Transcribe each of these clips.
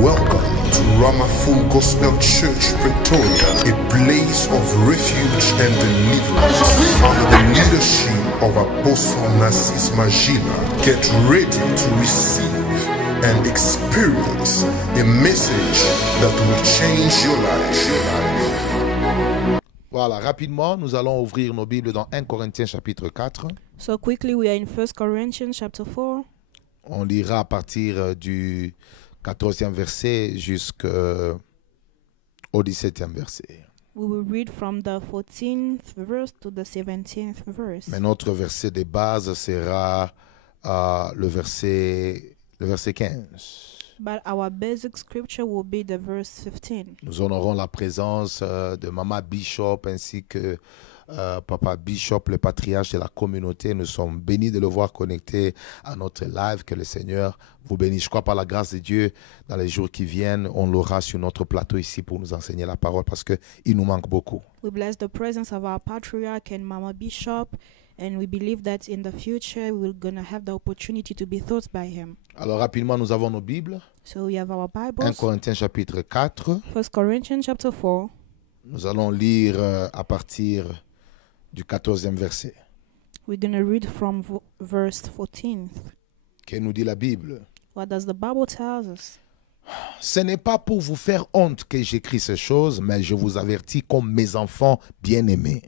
Welcome to Rama Full Gospel Church, Pretoria, a place of refuge and deliverance under the leadership of Apostle Narcisse Magila. Get ready to receive and experience a message that will change your life. Voilà, rapidement, nous allons ouvrir nos Bibles dans 1 Corinthiens chapitre 4. So quickly, we are in 1 Corinthians chapter 4. On lira à partir du 14e verset jusqu'au 17e verset. We will read from the 14th verse to the 17th verse. Mais notre verset de base sera le verset 15. But our basic scripture will be the verse 15. Nous honorons la présence de Maman Bishop ainsi que Papa Bishop, le patriarche de la communauté. Nous sommes bénis de le voir connecté à notre live. Que le Seigneur vous bénisse. Je crois par la grâce de Dieu, dans les jours qui viennent, on l'aura sur notre plateau ici pour nous enseigner la parole parce qu'il nous manque beaucoup. We bless the presence of our patriarch and Mama Bishop, and we believe that in the future we're going to have the opportunity to be taught by him. Alors rapidement, nous avons nos Bibles. So we have our 1 Bibles. Corinthiens chapitre 4. 1 Corinthians chapter 4. Nous allons lire à partir du 14e verset. We're going to read from verse 14. Que nous dit la Bible? What does the Bible tell us? Ce n'est pas pour vous faire honte que j'écris ces choses, mais je vous avertis comme mes enfants bien-aimés.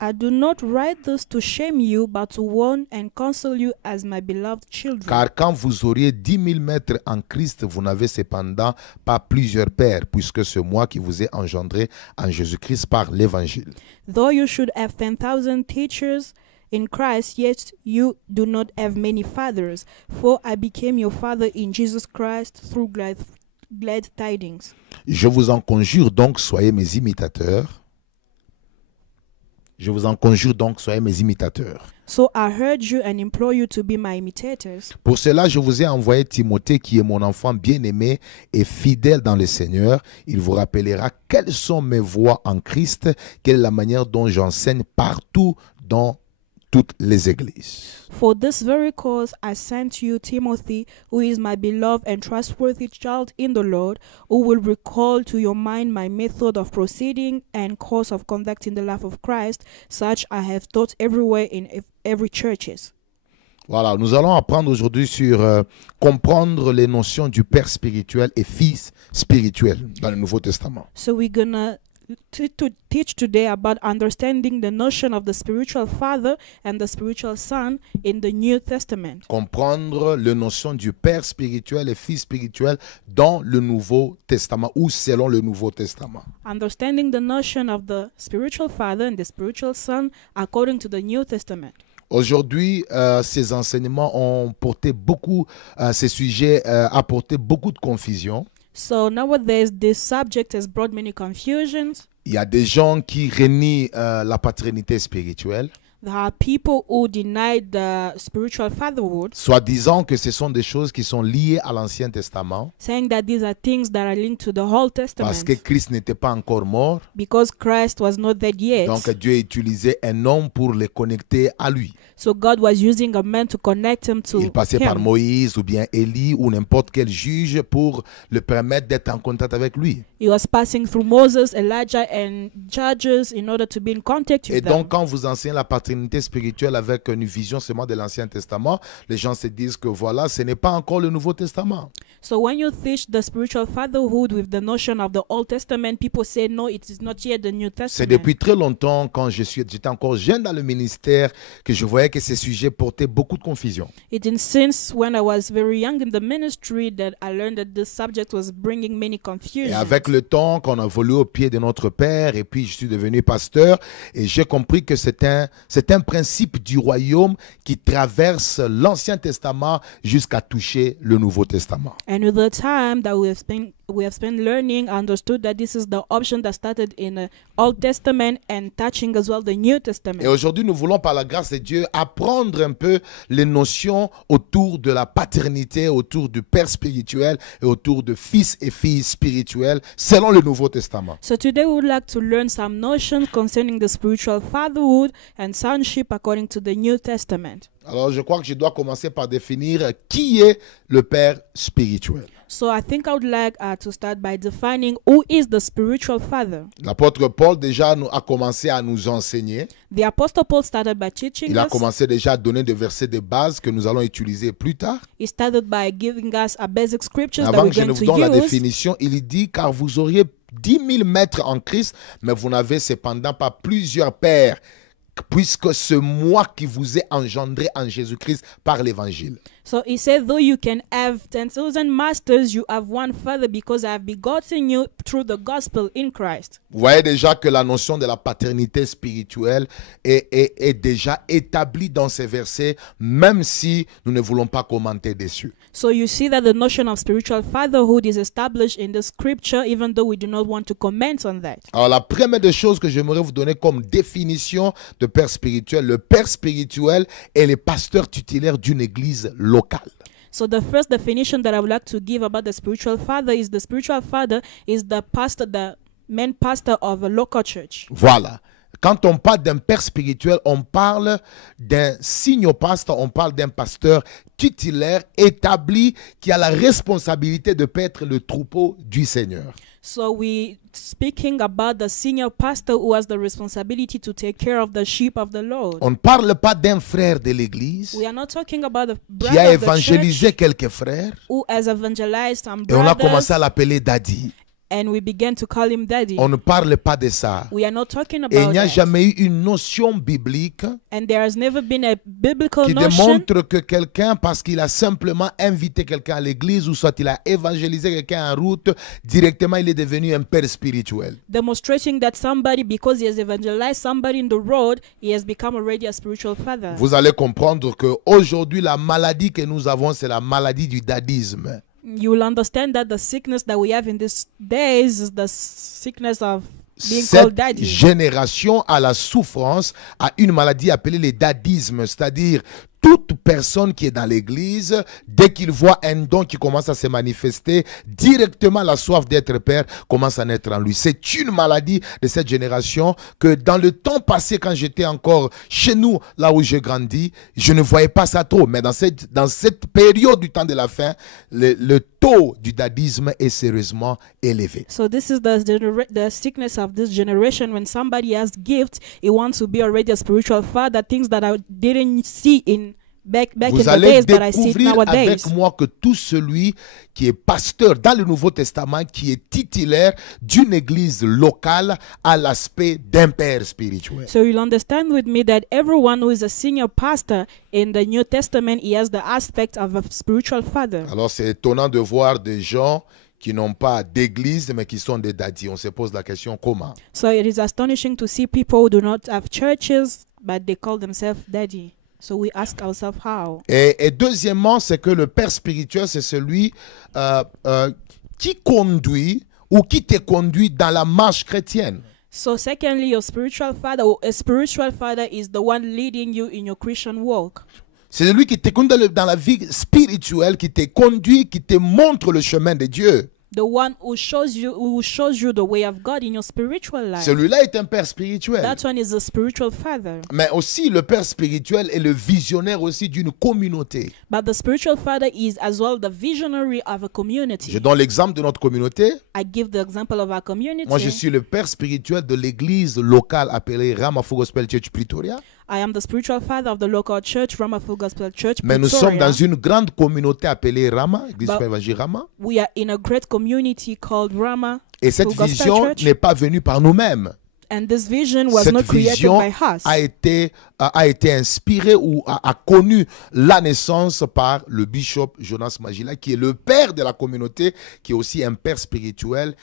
I do not write this to shame you, but to warn and counsel you as my beloved children. Car quand vous auriez 10 000 maîtres en Christ, vous n'avez cependant pas plusieurs pères, puisque c'est moi qui vous ai engendré en Jésus-Christ par l'Évangile. Though you should have 10,000 teachers in Christ, yet you do not have many fathers, for I became your father in Jesus Christ through glad tidings. Je vous en conjure donc, soyez mes imitateurs. Je vous en conjure donc, soyez mes imitateurs. So I urge you and implore you to be my imitators. Pour cela, je vous ai envoyé Timothée, qui est mon enfant bien-aimé et fidèle dans le Seigneur. Il vous rappellera quelles sont mes voies en Christ, quelle est la manière dont j'enseigne partout dans toutes les églises. For this very cause I sent you Timothy, who is my beloved and trustworthy child in the Lord, who will recall to your mind my method of proceeding and course of conduct in the life of Christ, such I have taught everywhere in every churches. Voilà, nous allons apprendre aujourd'hui sur comprendre les notions du Père spirituel et Fils spirituel dans le Nouveau Testament. So we're gonna to teach today about understanding the notion of the spiritual father and the spiritual son in the New Testament. Comprendre la notion du Père spirituel et Fils spirituel dans le Nouveau Testament ou selon le Nouveau Testament. Understanding the notion of the spiritual father and the spiritual son according to the New Testament. Aujourd'hui, ces enseignements ont porté beaucoup, ces sujets apporté beaucoup de confusion. So nowadays, this subject has brought many confusions. Il y a des gens qui renient la paternité spirituelle. There are people who deny the spiritual fatherhood, Soit disant que ce sont des choses qui sont liées à l'Ancien Testament, saying that these are things that are linked to the Old Testament parce que Christ n'était pas encore mort. because Christ was not dead yet. Donc Dieu utilisait un homme pour les connecter à lui. So God was using a man to connect him to Il passait par him. Moïse ou bien Élie ou n'importe quel juge pour le permettre d'être en contact avec lui. He was passing through Moses, Elijah, and judges in order to be in contact Et with donc, them. quand vous enseignez la paternité spirituelle avec une vision seulement de l'Ancien Testament, les gens se disent que voilà, ce n'est pas encore le Nouveau Testament. So when you teach the spiritual fatherhood with the notion of the Old Testament, people say no, it is not yet the New C'est Testament. depuis très longtemps, quand j'étais encore jeune dans le ministère, que je voyais que ces sujets portaient beaucoup de confusion. It is since when I was very young in the ministry that I learned that this subject was bringing many Et confusions. avec le temps, qu'on a évolué au pied de notre Père, et puis je suis devenu pasteur, et j'ai compris que c'est un principe du royaume qui traverse l'Ancien Testament jusqu'à toucher le Nouveau Testament. And with the time that we have spent learning, I understood that this is the option that started in the Old Testament and touching as well the New Et Testament. aujourd'hui, nous voulons, par la grâce de Dieu, apprendre un peu les notions autour de la paternité, autour du Père spirituel et autour de fils et filles spirituels selon le Nouveau Testament. So today we would like to learn some notions concerning the spiritual fatherhood and some sonship according to the New Testament. Alors, je crois que je dois commencer par définir qui est le père spirituel. So I think I would like to start by defining who is the spiritual father. L'apôtre Paul déjà a commencé à nous enseigner. The Apostle Paul started by teaching Il a us. commencé déjà à donner des versets de base que nous allons utiliser plus tard. He started by giving us a basic scriptures that Avant we're que je ne going vous to donne la use. définition, il dit « Car vous auriez 10 000 maîtres en Christ, mais vous n'avez cependant pas plusieurs pères, puisque c'est moi qui vous ai engendré en Jésus-Christ par l'Évangile. » So he said, though you can have 10,000 masters, you have one father, because I have begotten you through the gospel in Christ. Vous voyez déjà que la notion de la paternité spirituelle est déjà établie dans ces versets, même si nous ne voulons pas commenter dessus. So you see that the notion of spiritual fatherhood is established in the scripture, even though we do not want to comment on that. Alors la première des choses que j'aimerais vous donner comme définition de père spirituel, le père spirituel est le pasteur tutélaire d'une église locale. So the first definition that I would like to give about the spiritual father is the spiritual father is the pastor, the main pastor of a local church. Voilà. Quand on parle d'un père spirituel, on parle d'un senior pastor, on parle d'un pasteur tutélaire établi qui a la responsabilité de paître le troupeau du Seigneur. So we speaking about the senior pastor who has the responsibility to take care of the sheep of the Lord. On ne parle pas d'un frère de l'église We are not talking about the qui a brother of the évangélisé church quelques frères who has evangelized some et on a brothers, commencé à l'appeler daddy. and we began to call him daddy. On ne parle pas de ça. We are not talking Et il about n'y a that. jamais eu une notion biblique And there has never been a biblical qui notion démontre que quelqu'un, parce qu'il a simplement invité quelqu'un à l'église ou soit il a évangélisé quelqu'un en route, directement il est devenu un père spirituel. demonstrating that somebody, because he has evangelized somebody in the road, he has become already a spiritual father. Vous allez comprendre qu'aujourd'hui, la maladie que nous avons, c'est la maladie du dadisme. You will understand that the sickness that we have in these days is the sickness of being called Cette daddy. génération a la souffrance, a une maladie appelée le dadisme, c'est-à-dire toute personne qui est dans l'église, dès qu'il voit un don qui commence à se manifester, directement la soif d'être père commence à naître en lui. C'est une maladie de cette génération que dans le temps passé, quand j'étais encore chez nous, là où j'ai grandi, je ne voyais pas ça trop. Mais dans cette période du temps de la fin, le taux du dadisme est sérieusement élevé. So this is the sickness of this generation. When somebody has gifts, he wants to be already a spiritual father, things that I didn't see in back in Vous the allez days, but I see it découvrir nowadays. avec moi que tout celui qui est pasteur dans le Nouveau Testament, qui est titulaire d'une église locale, a l'aspect d'un père spirituel. So you'll understand with me that everyone who is a senior pastor in the New Testament, he has the aspect of a spiritual father. Alors c'est étonnant de voir des gens qui n'ont pas d'église mais qui sont des daddies. On se pose la question comment? So it is astonishing to see people who do not have churches, but they call themselves daddy. So we ask ourselves how. Et deuxièmement, c'est que le père spirituel, c'est celui qui conduit ou qui te conduit dans la marche chrétienne. So secondly, your spiritual father, or a spiritual father, is the one leading you in your Christian walk. C'est celui qui te conduit dans la vie spirituelle, qui te conduit, qui te montre le chemin de Dieu. The one who shows you the way of God in your spiritual life. Celui-là est un père spirituel. That one is a spiritual father. Mais aussi, le père spirituel est le visionnaire aussi d'une communauté. But the spiritual father is as well the visionary of a community. Je donne l'exemple de notre communauté. I give the example of our community. Moi, je suis le père spirituel de l'église locale appelée Ramafu Gospel Church Pretoria. I am the spiritual father of the local church, Ramafu Gospel Church. Mais nous Pretoria. sommes dans une grande communauté appelée Rama, Église But- évangile Rama. We are in a great community called Rama. Et cette Gospel vision Church. n'est pas venue par nous-mêmes. And this vision was Cette not created vision by us. a été inspirée ou a connu la naissance par le bishop Jonas Magila, qui est le père de la communauté, qui est aussi un père spirituel.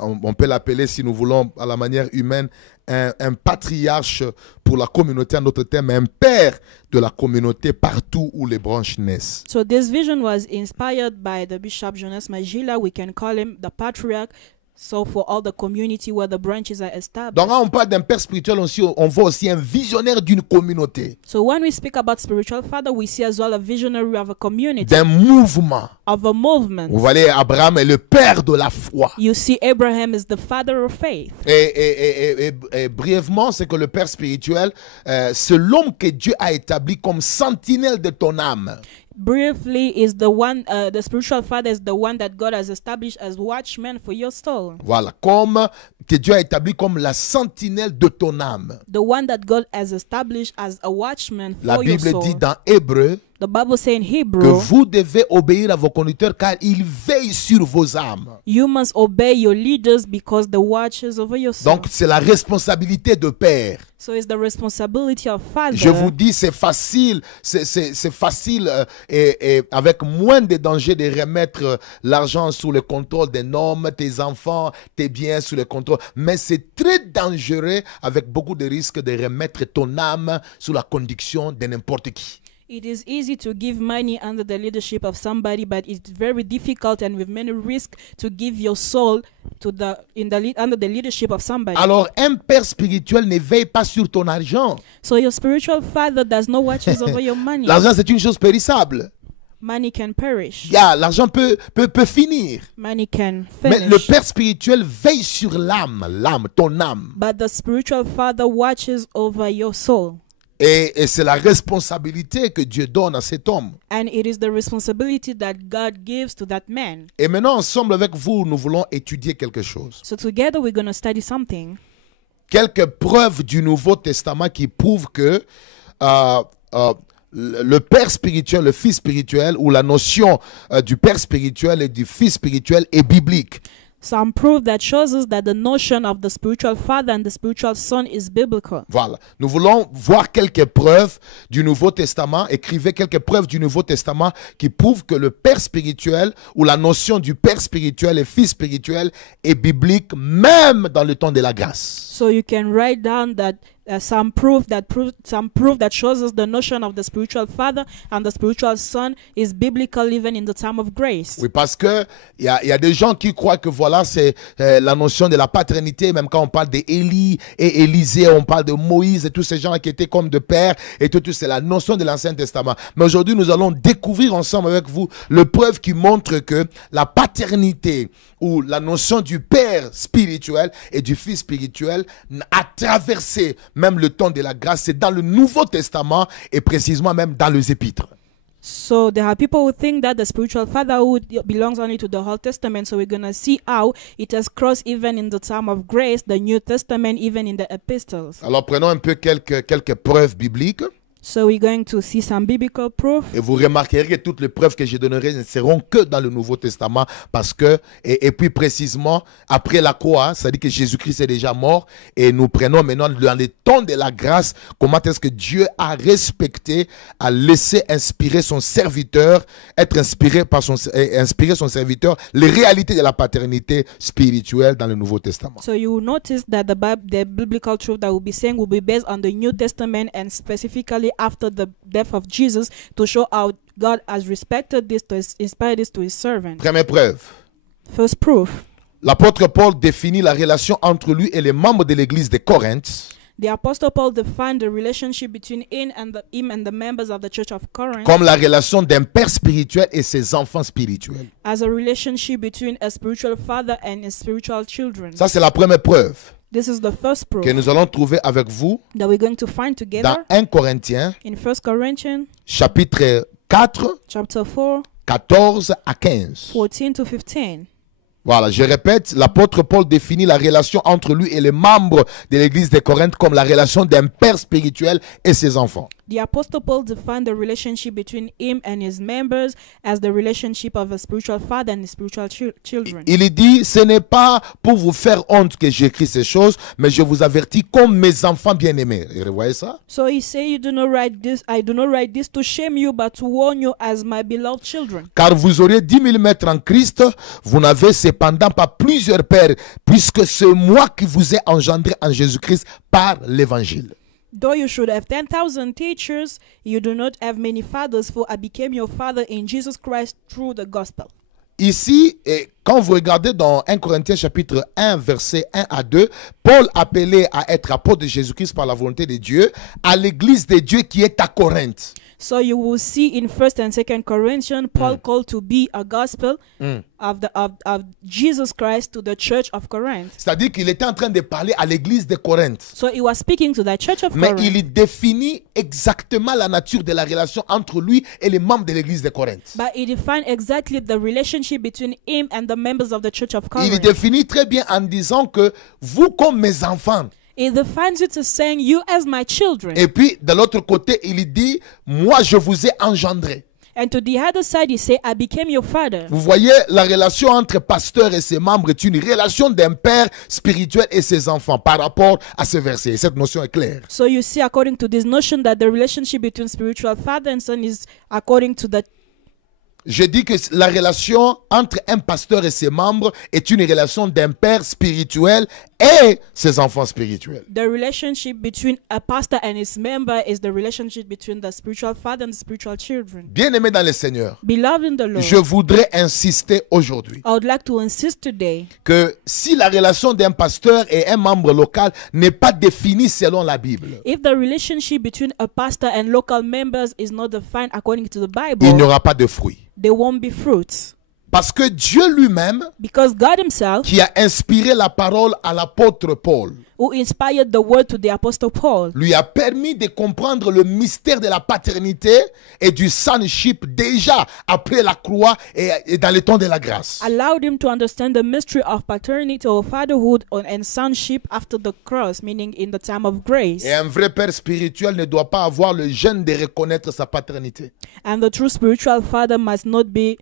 On peut l'appeler, si nous voulons, à la manière humaine, un patriarche pour la communauté, en d'autres termes, un père de la communauté partout où les branches naissent. So this vision was inspired by the Bishop Jonas Magila. We can call him the patriarch So for all the community where the branches are established. Donc, quand on parle d'un père spirituel aussi, on voit aussi un visionnaire d'une communauté, So when we speak about spiritual father, we see as well a visionary of a community, d'un mouvement. of a movement. Vous voyez, Abraham est le père de la foi. You see Abraham is the father of faith. Et brièvement, c'est que le père spirituel, c'est l'homme que Dieu a établi comme sentinelle de ton âme. Briefly, is the one, the spiritual father is the one that God has established as watchman for your soul. Voilà, comme que Dieu a établi comme la sentinelle de ton âme. The one that God has established as a watchman La for your Bible soul. dit dans Hébreu The Bible says in que Hebrew, vous devez obéir à vos conducteurs car ils veillent sur vos âmes. you must obey your leaders because the watches over your soul. Donc, c'est la responsabilité de père. So it's the responsibility of father. Je vous dis, c'est facile, c'est facile et avec moins de danger de remettre l'argent sous le contrôle d'un homme, tes enfants, tes biens sous le contrôle. Mais c'est très dangereux avec beaucoup de risques de remettre ton âme sous la conduction de n'importe qui. It is easy to give money under the leadership of somebody, but it's very difficult and with many risks to give your soul to under the leadership of somebody. Alors, un père spirituel ne veille pas sur ton argent. So your spiritual father does not watches over your money. L'argent, c'est une chose périssable. Money can perish. L'argent peut finir. Money can Mais finish. le père spirituel veille sur l'âme, ton âme. But the spiritual father watches over your soul. Et c'est la responsabilité que Dieu donne à cet homme. And it is the responsibility that God gives to that man. Et maintenant, ensemble avec vous, nous voulons étudier quelque chose. So together we're going to study something. Quelques preuves du Nouveau Testament qui prouvent que le père spirituel, le fils spirituel, ou la notion du père spirituel et du fils spirituel est biblique. Some proof that shows us that the notion of the spiritual father and the spiritual son is biblical. Voilà. Nous voulons voir quelques preuves du Nouveau Testament, écrivez quelques preuves du Nouveau Testament qui prouvent que le père spirituel ou la notion du père spirituel et fils spirituel est biblique même dans le temps de la grâce. So you can write down that some proof that shows us the notion of the spiritual father and the spiritual son is biblical even in the time of grace. Oui, parce que il y a des gens qui croient que voilà, c'est la notion de la paternité, même quand on parle d'Élie et Élisée, on parle de Moïse et tous ces gens qui étaient comme de père et tout, c'est la notion de l'Ancien Testament. Mais aujourd'hui, nous allons découvrir ensemble avec vous le preuve qui montre que la paternité ou la notion du père spirituel et du fils spirituel a traversé même le temps de la grâce. C'est dans le Nouveau Testament et précisément même dans les Épîtres. So there are people who think that the spiritual fatherhood belongs only to the Old Testament. So we're going to see how it has crossed even in the time of grace, the New Testament, even in the epistles. Alors prenons un peu quelques preuves bibliques. So we're going to see some biblical proof. Et vous remarquerez que toutes les preuves que je donnerai ne seront que dans le Nouveau Testament parce que, et puis précisément, après la croix, c'est-à-dire que Jésus-Christ est déjà mort et nous prenons maintenant dans les temps de la grâce, comment est-ce que Dieu a respecté, a laissé inspirer son serviteur, inspirer son serviteur, les réalités de la paternité spirituelle dans le Nouveau Testament. So you will notice that the biblical truth that we'll be saying will be based on the New Testament and specifically after the death of Jesus to show how God has respected this to inspire this to his servant. Première preuve. First proof. L'apôtre Paul définit la relation entre lui et les membres de l'église de Corinthe The Apostle Paul defined the relationship between him and the members of the Church of Corinth comme la relation d'un père spirituel et ses enfants spirituels. as a relationship between a spiritual father and his spiritual children. Ça, c'est la première preuve This is the first proof que nous allons trouver avec vous that we're going to find dans together 1 Corinthiens, in 1 Corinthians chapitre 4, chapter 4, 14 à 15. 14 to 15. Voilà, je répète, l'apôtre Paul définit la relation entre lui et les membres de l'église de Corinthe comme la relation d'un père spirituel et ses enfants. The Apostle Paul defined the relationship between him and his members as the relationship of a spiritual father and his spiritual children. Il dit, ce n'est pas pour vous faire honte que j'écris ces choses, mais je vous avertis comme mes enfants bien-aimés. Vous voyez ça? So he said, I do not write this to shame you, but to warn you as my beloved children. Car vous aurez 10 000 maîtres en Christ, vous n'avez cependant pas plusieurs pères, puisque c'est moi qui vous ai engendré en Jésus-Christ par l'évangile. Though you should have 10,000 teachers, you do not have many fathers, for I became your father in Jesus Christ through the gospel. Ici, quand vous regardez dans 1 Corinthiens chapitre 1, versets 1 à 2, Paul appelé à être apôtre de Jésus-Christ par la volonté de Dieu à l'église de Dieu qui est à Corinthe. So you will see in 1st and 2nd Corinthians, Paul called to be a gospel of Jesus Christ to the church of Corinth. C'est-à-dire qu'il était en train de parler à l'église de Corinthe. So he was speaking to the church of Mais Corinth. il définit exactement la nature de la relation entre lui et les membres de l'église de Corinthe. But he defined exactly the relationship between him and the members of the church of Il Corinth. définit très bien en disant que vous comme mes enfants. He defines it as saying, you as my children. Et puis de l'autre côté, il dit, moi je vous ai engendré. And to the other side, he say, I became your father. Vous voyez, la relation entre pasteur et ses membres est une relation d'un père spirituel et ses enfants par rapport à ce verset. Cette notion est claire. So you see, according to this notion, that the relationship between spiritual father and son is according to the. Je dis que la relation entre un pasteur et ses membres est une relation d'un père spirituel et ses enfants spirituels. The relationship between a pastor and his member is the relationship between the spiritual father and the spiritual children. Bien-aimés dans le Seigneur, Beloved in the Lord, je voudrais insister aujourd'hui I would like to insist today que si la relation d'un pasteur et un membre local n'est pas définie selon la Bible, if the relationship between a pastor and local members is not defined according to the il n'y Bible, aura pas de fruits. there won't be fruits. Parce que Dieu lui-même, Because God himself, qui a inspiré la parole à l'apôtre Paul, who inspired the word to the apostle Paul, lui a permis de comprendre le mystère de la paternité et du sonship déjà après la croix et dans le temps de la grâce. allowed him to understand the mystery of paternity or fatherhood and sonship after the cross, meaning in the time of grace. Et un vrai père spirituel ne doit pas avoir le gêne de reconnaître sa paternité. And the true spiritual father must not be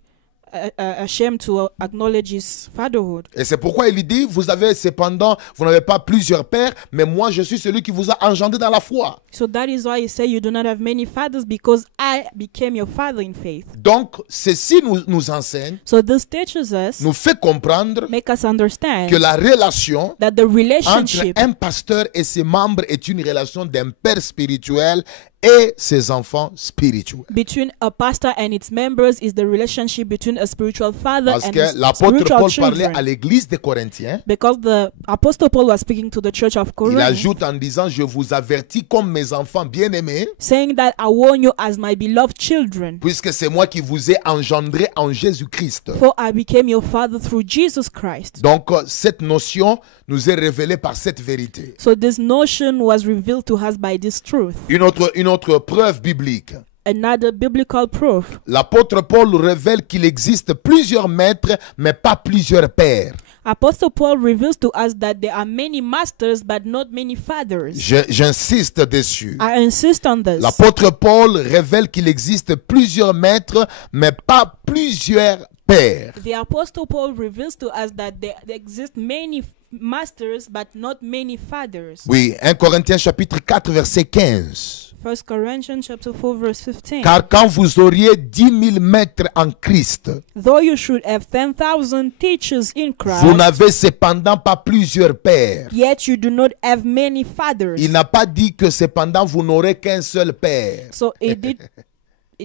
ashamed to acknowledge his fatherhood. Et c'est pourquoi il dit, vous n'avez pas plusieurs pères, mais moi je suis celui qui vous a engendré dans la foi. So that is why he said you do not have many fathers, because I became your father in faith. Donc, ceci nous enseigne, So this teaches us, nous fait comprendre make us understand que la relation that the entre relationship un pasteur et ses membres est une relation d'un père spirituel et ses enfants spirituels. between a pastor and its members is the relationship between a spiritual father Parce and que his l'apôtre spiritual Paul parlait children. à l'église des Corinthiens. Because the apostle Paul was speaking to the church of Il Corinth, ajoute en disant, je vous avertis comme mes enfants bien-aimés, saying that I warn you as my beloved children, puisque c'est moi qui vous ai engendré en Jésus-Christ. for I became your father through Jesus Christ. Donc, cette notion nous est révélée par cette vérité. So this notion was revealed to us by this truth. Une autre preuve biblique. Another biblical proof. L'apôtre Paul révèle qu'il existe plusieurs maîtres, mais pas plusieurs pères. Apostle Paul reveals to us that there are many masters but not many fathers. J'insiste dessus. I insist on this. L'apôtre Paul révèle qu'il existe plusieurs maîtres, mais pas plusieurs pères. The apostle Paul reveals to us that there exist many masters but not many fathers. Oui, 1 Corinthiens chapitre 4, verset 15. 1 Corinthians chapter 4 verse 15. Car quand vous auriez 10 000 maîtres en Christ, Though you should have 10,000 teachers in Christ, vous n'avez cependant pas plusieurs pères. yet you do not have many fathers. Il n'a pas dit que cependant vous n'aurez qu'un seul père. So it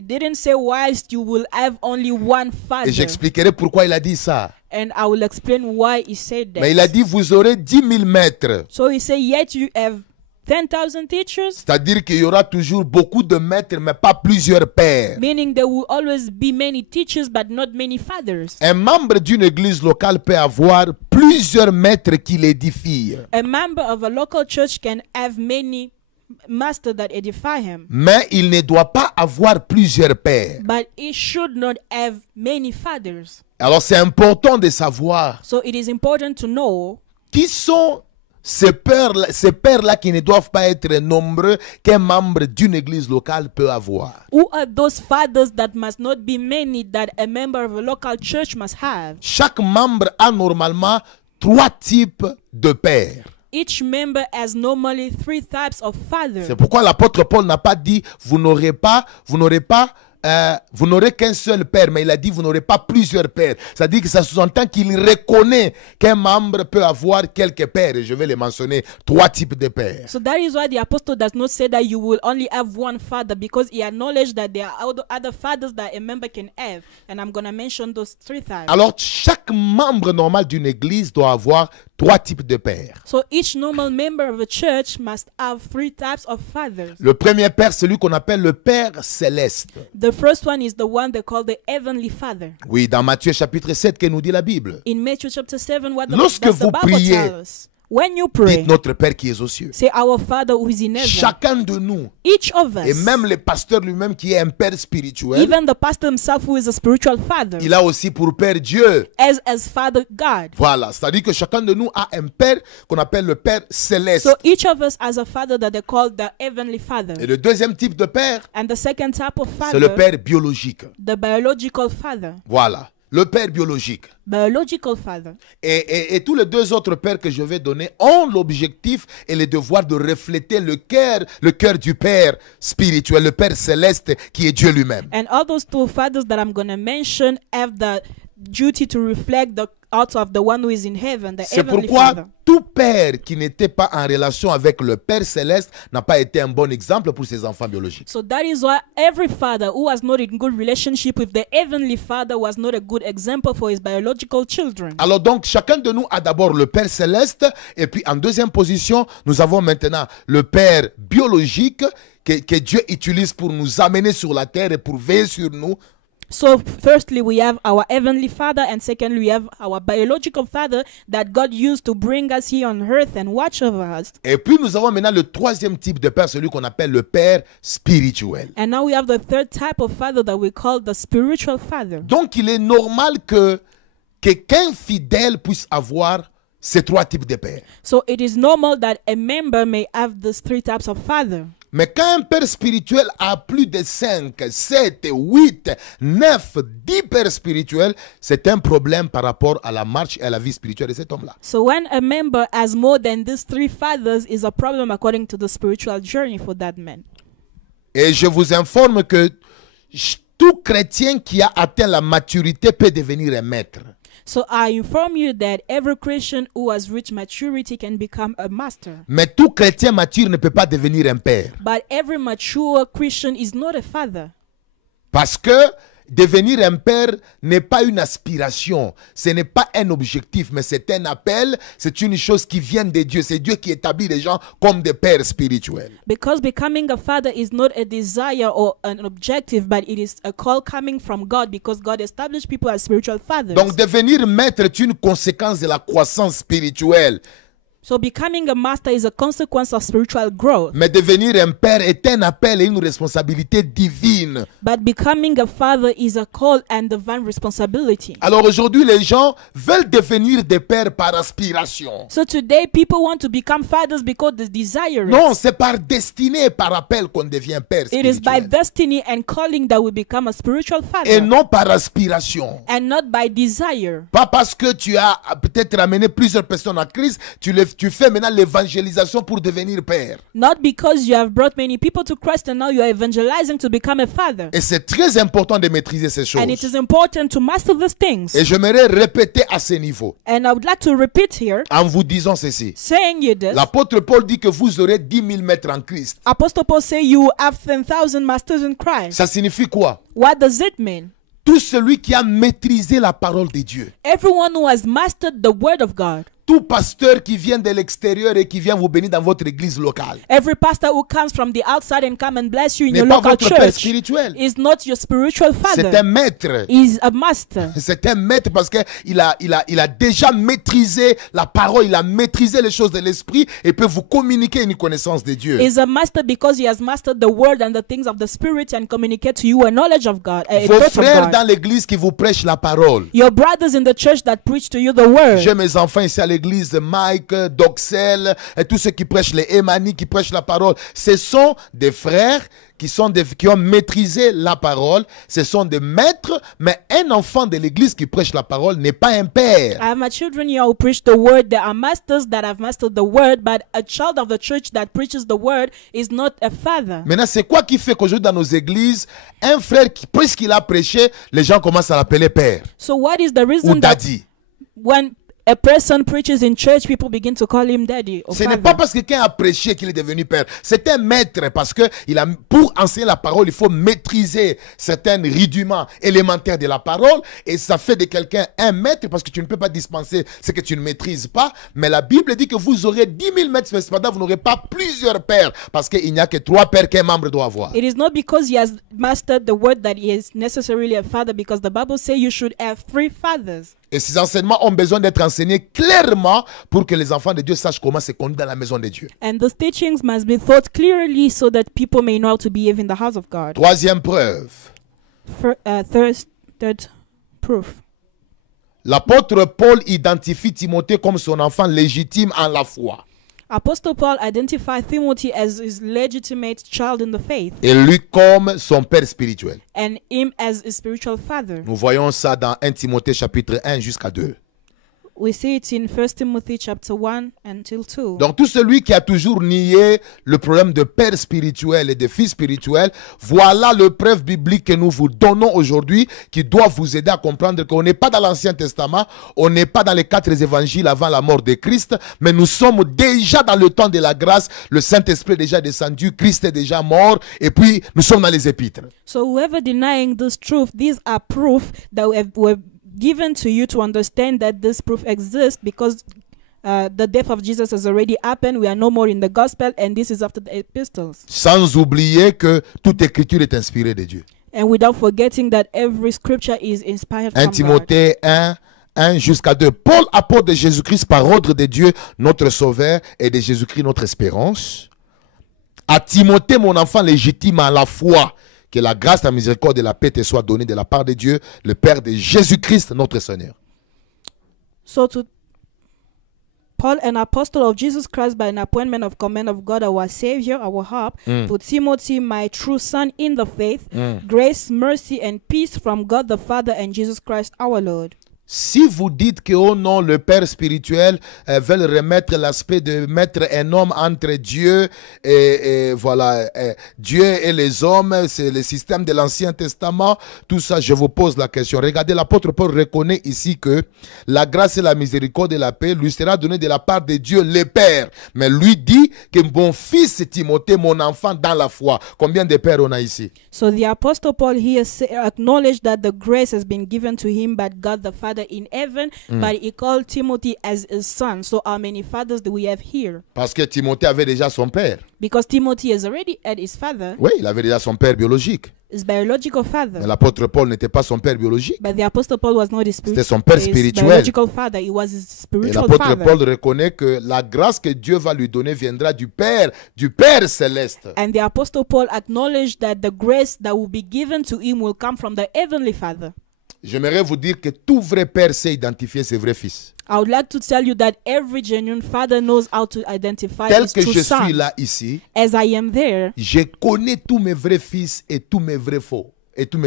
didn't say whilst you will have only one Et father. j'expliquerai pourquoi il a dit ça. And I will explain why he said that. Mais il a dit vous aurez 10 000 maîtres. So he said, yet you have 10,000 teachers, C'est-à-dire qu'il y aura toujours beaucoup de maîtres, mais pas plusieurs pères. meaning there will always be many teachers but not many fathers. Un membre d'une église locale peut avoir plusieurs maîtres qui l'édifient. A member of a local church can have many masters that edify him, Mais il ne doit pas avoir plusieurs pères. but he should not have many fathers. Alors c'est important de savoir So it is important to know qui sont ces pères-là qui ne doivent pas être nombreux qu'un membre d'une église locale peut avoir. who are those fathers that must not be many that a member of a local church must have. Chaque membre a normalement 3 types de pères. Each member has normally 3 types of fathers. C'est pourquoi l'apôtre Paul n'a pas dit vous n'aurez pas vous n'aurez qu'un seul père, mais il a dit vous n'aurez pas plusieurs pères. C'est-à-dire que ça sous-entend qu'il reconnaît qu'un membre peut avoir quelques pères. Et je vais les mentionner, 3 types de pères. So that is why the apostle does not say that you will only have one father, because he acknowledged that there are other fathers that a member can have. And I'm going to mention those 3 types. Alors, chaque membre normal d'une église doit avoir 3 types de pères. So each normal member of a church must have 3 types of fathers. Le premier père, celui qu'on appelle le Père céleste. The first one is the one they call the heavenly father. Oui, dans Matthieu chapitre 7, que nous dit la Bible. In Matthew chapter 7, what Lorsque does the vous Bible priez, tell us? When you pray, Dites notre Père qui est aux cieux. say our Father who is in heaven. Chacun de nous, Each of us, et même le pasteur lui-même qui est un père spirituel, even the pastor himself who is a spiritual father, il a aussi pour père Dieu. as Father God. Voilà, c'est-à-dire que chacun de nous a un père qu'on appelle le Père céleste. So each of us has a father that they call the heavenly father. Et le deuxième type de père, And the second type of c'est le father, père biologique. the biological father. Voilà, le père biologique. Biological father. Et tous les 2 autres pères que je vais donner ont l'objectif et le devoir de refléter le cœur du Père spirituel, le Père céleste qui est Dieu lui-même. And all those 2 fathers that I'm going to mention have the duty to reflect the heart of the one who is in heaven, the C'est heavenly pourquoi father. tout père qui n'était pas en relation avec le Père céleste n'a pas été un bon exemple pour ses enfants biologiques. So that is why every father who was not in good relationship with the heavenly father was not a good example for his biological children. Alors donc, chacun de nous a d'abord le Père céleste, et puis en deuxième position, nous avons maintenant le Père biologique que Dieu utilise pour nous amener sur la terre et pour veiller sur nous. So firstly we have our heavenly father, and secondly we have our biological father that God used to bring us here on earth and watch over us. Et puis nous avons maintenant le troisième type de père, celui qu'on appelle le Père spirituel. And now we have the third type of father that we call the spiritual father. Donc il est normal que qu'un fidèle puisse avoir ces 3 types de pères. So it is normal that a member may have these 3 types of father. Mais quand un père spirituel a plus de 5, 7, 8, 9, 10 pères spirituels, c'est un problème par rapport à la marche et à la vie spirituelle de cet homme-là. So when a member has more than these 3 fathers is a problem according to the spiritual journey for that man. Et je vous informe que tout chrétien qui a atteint la maturité peut devenir un maître. So I inform you that every Christian who has reached maturity can become a master. Mais tout chrétien mature ne peut pas devenir un père. But every mature Christian is not a father. Parce que devenir un père n'est pas une aspiration, ce n'est pas un objectif, mais c'est un appel, c'est une chose qui vient de Dieu. C'est Dieu qui établit les gens comme des pères spirituels. Because becoming a father is not a desire or an objective, but it is a call coming from God, because God established people as spiritual fathers. Donc devenir maître est une conséquence de la croissance spirituelle. So becoming a master is a consequence of spiritual growth. Mais devenir un père est un appel et une responsabilité divine. But becoming a father is a call and divine responsibility. Alors aujourd'hui, les gens veulent devenir des pères par aspiration. So today people want to become fathers because they desire it. Non, c'est par destinée et par appel qu'on devient père It is by spirituel. destiny and calling that we become a spiritual Et father, non par aspiration. and not by desire. Pas parce que tu as peut-être ramené plusieurs personnes à Christ, tu fais maintenant l'évangélisation pour devenir père. Not because you have brought many people to Christ and now you are evangelizing to become a father. Et c'est très important de maîtriser ces choses. And it is important to master these things. Et j'aimerais répéter à ce niveau, And I would like to repeat here, en vous disant ceci. saying you this. L'apôtre Paul dit que vous aurez 10 000 maîtres en Christ. Apostle Paul say you have 10,000 masters in Christ. Ça signifie quoi? What does it mean? Tout celui qui a maîtrisé la parole de Dieu. Everyone who has mastered the word of God. Tout pasteur qui vient de l'extérieur et qui vient vous bénir dans votre église locale Every pastor who comes from the outside and come and bless you in n'est your pas local votre père church spirituel. is not your spiritual C'est un father. maître. Is a master. C'est un maître parce qu'il a déjà maîtrisé la parole, il a maîtrisé les choses de l'esprit et peut vous communiquer une connaissance de Dieu. Is a master because he has mastered the word and the things of the spirit and communicate to you a knowledge of God. A Vos thought of frères God. dans l'église qui vous prêchent la parole. Your brothers in the church that preach to you the word. J'ai mes enfants ici à l'église l'église, Mike, Doxel, et tous ceux qui prêchent, les Emani, qui prêchent la parole, ce sont des frères qui ont maîtrisé la parole, ce sont des maîtres, mais un enfant de l'église qui prêche la parole n'est pas un père. I have my children here who preach the word. There are masters that have mastered the word, but a child of the church that preaches the word is not a father. Maintenant, c'est quoi qui fait qu'aujourd'hui dans nos églises, un frère, puisqu'il a prêché, les gens commencent à l'appeler père So what is the ou reason that daddy? when a person preaches in church, people begin to call him daddy or Ce n'est father? pas parce que quelqu'un a prêché qu'il est devenu père. C'est un maître parce que pour enseigner la parole, il faut maîtriser certains rudiments élémentaires de la parole. Et ça fait de quelqu'un un maître parce que tu ne peux pas dispenser ce que tu ne maîtrises pas. Mais la Bible dit que vous aurez 10 000 maîtres, mais cependant vous n'aurez pas plusieurs pères parce qu'il n'y a que 3 pères qu'un membre doit avoir. It is not because he has mastered the word that he is necessarily a father, because the Bible says you should have 3 fathers. Et ces enseignements ont besoin d'être enseignés clairement pour que les enfants de Dieu sachent comment se conduire dans la maison de Dieu. And those teachings must be taught clearly so that people may know how to behave in the house of God. Troisième preuve. Third proof. L'apôtre Paul identifie Timothée comme son enfant légitime en la foi. Apostle Paul identified Timothy as his legitimate child in the faith Et lui comme son père spirituel. and him as his spiritual father. Nous voyons ça dans 1 Timothée chapitre 1 jusqu'à 2. We see it in 1 Timothy chapter 1 until 2. Donc tout celui qui a toujours nié le problème de père spirituel et de fils spirituel, voilà le preuve biblique que nous vous donnons aujourd'hui qui doit vous aider à comprendre qu'on n'est pas dans l'Ancien Testament, on n'est pas dans les 4 évangiles avant la mort de Christ, mais nous sommes déjà dans le temps de la grâce, le Saint-Esprit est déjà descendu, Christ est déjà mort, et puis nous sommes dans les épîtres. So whoever denying this truth, these are proof that were given to you to understand that this proof exists, because the death of Jesus has already happened. We are no more in the gospel, and this is after the epistles. Sans oublier que toute écriture est inspirée de Dieu. And without forgetting that every scripture is inspired 1 from God. Timothée 1 jusqu'à 2. Paul, apôtre de Jésus-Christ par ordre de Dieu, notre Sauveur, et de Jésus-Christ, notre espérance. À Timothée, mon enfant légitime à la foi, que la grâce, la miséricorde et la paix te soient données de la part de Dieu, le Père de Jésus-Christ, notre Seigneur. So to Paul, an apostle of Jesus Christ by an appointment of command of God, our Savior, our hope, to Timothy, my true son in the faith, grace, mercy, and peace from God the Father and Jesus Christ our Lord. Si vous dites que oh non, le Père spirituel veut remettre l'aspect de mettre un homme entre Dieu et voilà, Dieu et les hommes, c'est le système de l'Ancien Testament, tout ça, je vous pose la question. Regardez, l'apôtre Paul reconnaît ici que la grâce et la miséricorde et la paix lui sera donnée de la part de Dieu le Père. Mais lui dit que mon fils Timothée, mon enfant dans la foi. Combien de pères on a ici? So the apostle Paul here acknowledged that the grace has been given to him by God the Father in heaven, but he called Timothy as his son. So how many fathers do we have here? Parce que Timothée avait déjà son père. Because Timothy has already had his father, Oui, il avait déjà son père biologique. his biological father. Mais l'apôtre Paul n'était pas son père biologique. But the apostle Paul was not his, C'était son père his spirituel. biological father. He was his Et spiritual l'apôtre father. Paul reconnaît que la grâce que Dieu va lui donner viendra du Père céleste. And the apostle Paul acknowledged that the grace that will be given to him will come from the heavenly Father. J'aimerais vous dire que tout vrai père sait identifier ses vrais fils. I would like to tell you that every genuine father knows how to identify Tel his que true je son. suis là ici, As I am there, je connais tous mes vrais fils et tous mes vrais faux. Et tous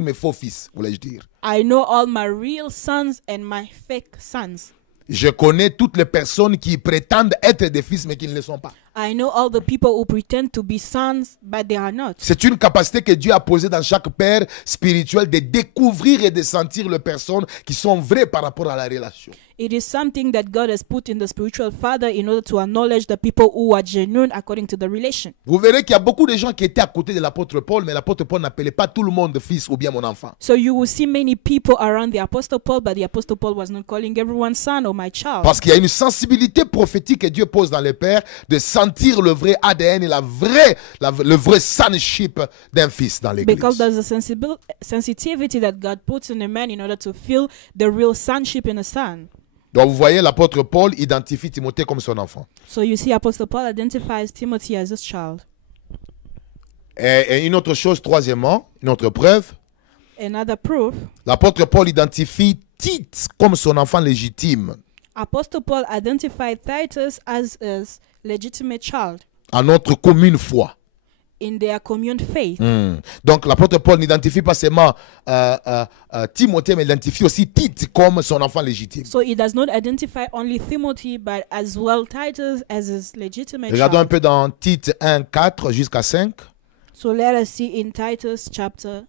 mes faux fils, voulais-je dire. I know all my real sons and my fake sons. Je connais toutes les personnes qui prétendent être des fils mais qui ne le sont pas. I know all the people who pretend to be sons, but they are not. C'est une capacité que Dieu a posée dans chaque père spirituel de découvrir et de sentir les personnes qui sont vraies par rapport à la relation. It is something that God has put in the spiritual father in order to acknowledge the people who are genuine according to the relation. Vous verrez qu'il y a beaucoup de gens qui étaient à côté de l'apôtre Paul, mais l'apôtre Paul n'appelait pas tout le monde fils ou bien mon enfant. So you will see many people around the apostle Paul, but the apostle Paul was not calling everyone son or my child. Parce qu'il y a une sensibilité prophétique que Dieu pose dans les pères de sentir le vrai ADN et le vrai sonship d'un fils dans l'église. Because there's a sensitivity that God puts in a man in order to feel the real sonship in a son. Donc vous voyez, l'apôtre Paul identifie Timothée comme son enfant. So you see, Apostle Paul identifies Timothy as his child. Et une autre chose, troisièmement, une autre preuve, Another proof, l'apôtre Paul identifie Tite comme son enfant légitime. Apostle Paul identified Titus as a legitimate child à notre commune foi. in their commune faith. Donc l'apôtre Paul n'identifie pas seulement Timothée, mais il identifie aussi Tite comme son enfant légitime. So he does not identify only Timothy, but as well Titus as his legitimate Regardons un child. peu dans Tite 1, 4 jusqu'à 5. So let us see in Titus chapter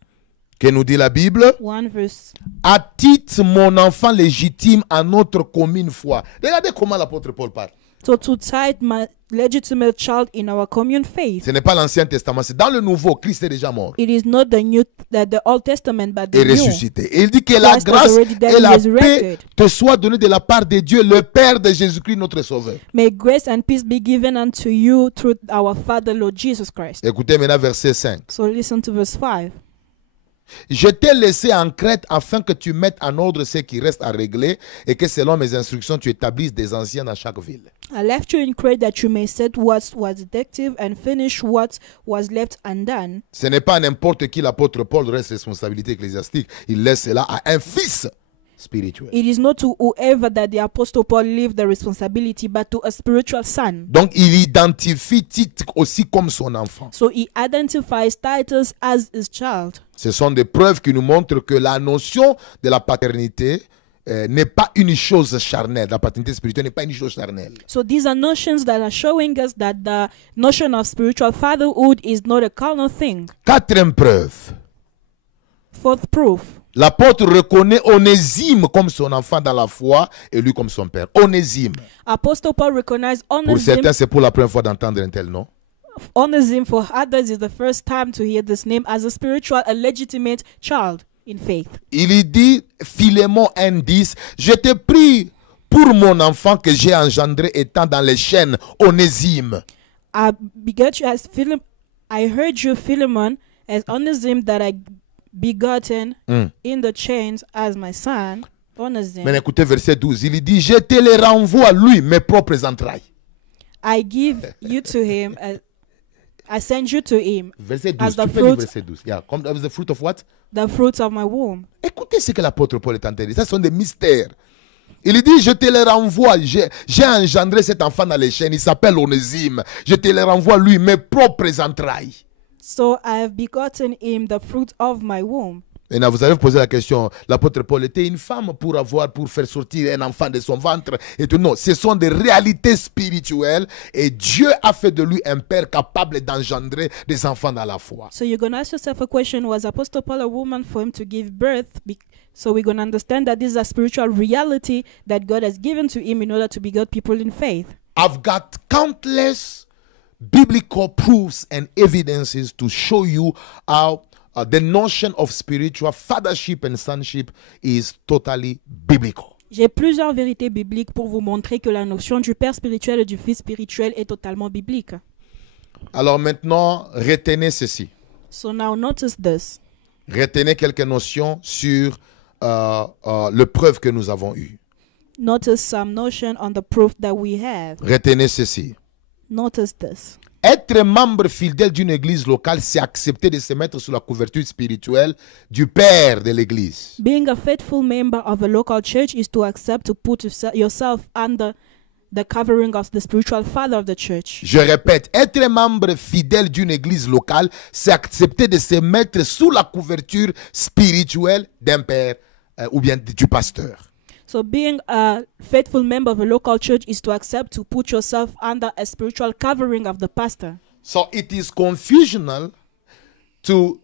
Que nous dit la Bible? 1 verse. À Tite, mon enfant légitime à notre commune foi. Regardez comment l'apôtre Paul parle. So to Tite, my legitimate child in our commune faith. Ce n'est pas l'Ancien Testament, c'est dans le Nouveau. Christ est déjà mort It is not the Old Testament, but the et new. ressuscité. Et il dit que la Christ was grâce already dead et and la paix resurrected. te soient données de la part de Dieu, le Père de Jésus-Christ, notre Sauveur. May grace and peace be given unto you through our Father, Lord Jesus Christ. Écoutez maintenant verset 5. So listen to verse 5. Je t'ai laissé en Crète afin que tu mettes en ordre ce qui reste à régler et que selon mes instructions tu établisses des anciens dans chaque ville. I left you in Crete that you may set what was defective and finish what was left undone. Ce n'est pas n'importe qui l'apôtre Paul reste responsabilité ecclésiastique. Il laisse cela à un fils spirituel. It is not to whoever that the Apostle Paul leave the responsibility, but to a spiritual son. Donc il identifie Tite aussi comme son enfant. So he identifies Titus as his child. Ce sont des preuves qui nous montrent que la notion de la paternité n'est pas une chose charnelle. La paternité spirituelle n'est pas une chose charnelle. So these are notions that are showing us that the notion of spiritual fatherhood is not a carnal thing. Quatrième preuve. Fourth proof. L'apôtre reconnaît Onésime comme son enfant dans la foi et lui comme son père. Onésime. Apostle Paul recognized Pour Onesimus. certains, c'est pour la première fois d'entendre un tel nom. Onesimus for others is the first time to hear this name as a spiritual, a legitimate child in faith. Il y dit, Philémon 1:10, je t'ai pris pour mon enfant que j'ai engendré étant dans les chaînes, Onésime. I begot you as I heard you, Philemon, as Onesimus that I begotten in the chains as my son, Onesimus. Mais écoutez verset 12, il dit, je te les renvoie lui, mes propres entrailles. I give you to him, I send you to him, Verset 12, as the tu peux lire fruit, verset 12. Yeah, come, the fruit of what? the fruits of my womb. Écoutez ce que l'apôtre Paul est en train de dire. Ça sont des mystères. Il dit, je te les renvoie. J'ai engendré cet enfant dans les chaînes. Il s'appelle Onésime. Je te les renvoie lui, mes propres entrailles. So I have begotten him the fruit of my womb. Maintenant, vous allez vous poser la question, l'apôtre Paul était une femme pour faire sortir un enfant de son ventre et tout. Non, ce sont des réalités spirituelles et Dieu a fait de lui un père capable d'engendrer des enfants dans la foi. So you're going to ask yourself a question, was Apostle Paul a woman for him to give birth? So we're going to understand that this is a spiritual reality that God has given to him in order to beget people in faith. I've got countless biblical proofs and evidences to show you how the notion of spiritual fathership and sonship is totally biblical. J'ai plusieurs vérités bibliques pour vous montrer que la notion du père spirituel et du fils spirituel est totalement biblique. Alors maintenant, retenez ceci. So now notice this. Retenez quelques notions sur le preuve que nous avons eue. Notice some notion on the proof that we have. Retenez ceci. Notice this. Être membre fidèle d'une église locale, c'est accepter de se mettre sous la couverture spirituelle du père de l'église. Being a faithful member of a local church is to accept to put yourself under the covering of the spiritual father of the church. Je répète, être membre fidèle d'une église locale, c'est accepter de se mettre sous la couverture spirituelle d'un père ou bien du pasteur. So being a faithful member of a local church is to accept to put yourself under a spiritual covering of the pastor. So it is confusional to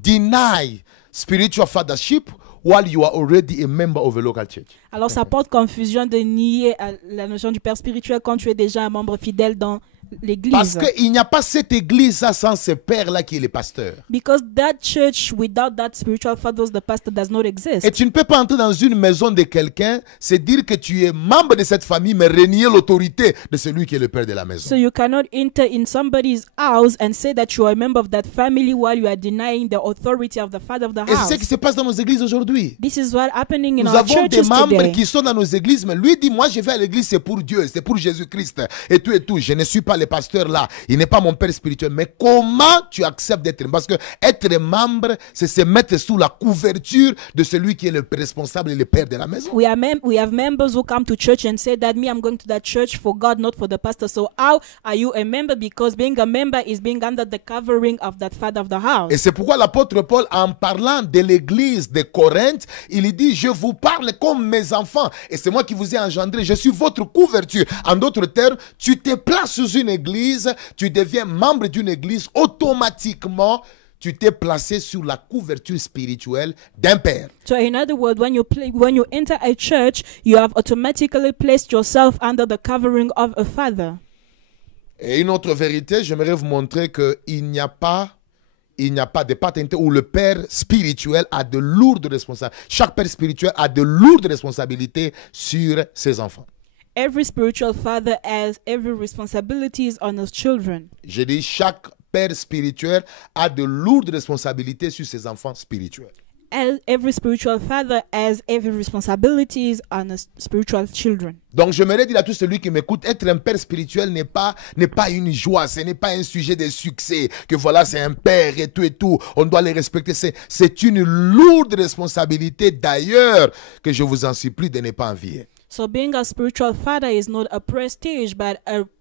deny spiritual fathership while you are already a member of a local church. Alors ça porte confusion de nier la notion du père spirituel quand tu es déjà un membre fidèle dans l'église. Parce qu'il n'y a pas cette église-là sans ce père-là qui est le pasteur. Because that church without that spiritual father, the pastor, does not exist. Et tu ne peux pas entrer dans une maison de quelqu'un, c'est dire que tu es membre de cette famille, mais renier l'autorité de celui qui est le père de la maison. So you cannot enter in somebody's house and say that you are a member of that family while you are denying the authority of the father of the Et c'est house. ce qui se passe dans nos églises aujourd'hui. This is what happening in Nous our avons des churches membres today. qui sont dans nos églises, mais lui dit, moi je vais à l'église, c'est pour Dieu, c'est pour Jésus-Christ, et tout et tout. Je ne suis pas le pasteur là, il n'est pas mon père spirituel. Mais comment tu acceptes d'être? Parce que être membre, c'est se mettre sous la couverture de celui qui est le responsable et le père de la maison. We have members who come to church and say that I'm going to that church for God, not for the pastor. So how are you a member? Because being a member is being under the covering of that father of the house. Et c'est pourquoi l'apôtre Paul, en parlant de l'église de Corinthe, il dit, je vous parle comme mes enfants. Et c'est moi qui vous ai engendré. Je suis votre couverture. En d'autres termes, tu te places sous une église, tu deviens membre d'une église, automatiquement, tu t'es placé sur la couverture spirituelle d'un père. So in other words, when you enter a church, you have automatically placed yourself under the covering of a father. Et une autre vérité, j'aimerais vous montrer qu'il n'y a pas de paternité où le père spirituel a de lourdes responsabilités. Chaque père spirituel a de lourdes responsabilités sur ses enfants. Every spiritual father has every responsibilities on his children. J'ai dit chaque père spirituel a de lourdes responsabilités sur ses enfants spirituels. Every spiritual father has every responsibilities on his spiritual children. Donc j'aimerais dire à tout celui qui m'écoute, être un père spirituel n'est pas une joie, ce n'est pas un sujet de succès, que voilà c'est un père et tout, on doit les respecter. C'est une lourde responsabilité d'ailleurs que je vous en supplie de ne pas envier. So being a spiritual father is not a prestige, but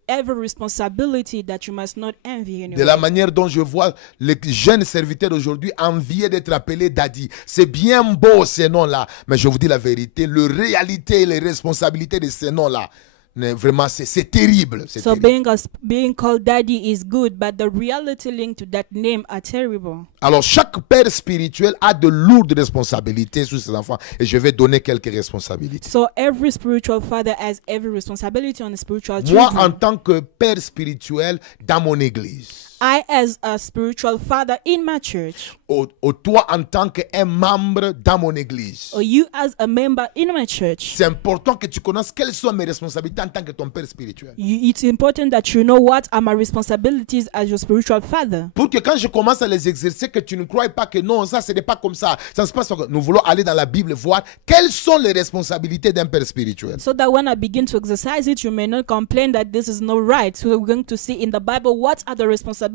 every responsibility that you must not envy anyone. De la manière dont je vois les jeunes serviteurs aujourd'hui envier d'être appelés daddy. C'est bien beau ces noms-là, mais je vous dis la vérité, la réalité et les responsabilités de ces noms-là, vraiment c'est terrible. So terrible. being called daddy is good, but the reality linked to that name are terrible. Alors chaque père spirituel a de lourdes responsabilités sur ses enfants et je vais donner quelques responsabilités. So every spiritual father has every responsibility on the spiritual Moi children. en tant que père spirituel dans mon église, I as a spiritual father in my church, ou toi en tant qu'un membre dans mon église, or you as a member in my church, c'est important que tu connaisses quelles sont mes responsabilités en tant que ton père spirituel. it's important that you know what are my responsibilities as your spiritual father. Pour que quand je commence à les exercer, que tu ne crois pas que non, ça ce n'est pas comme ça. Ça se passe. Nous voulons aller dans la Bible voir quelles sont les responsabilités d'un père spirituel. So that when I begin to exercise it, you may not complain that this is not right. So we're going to see in the Bible what are the responsibilities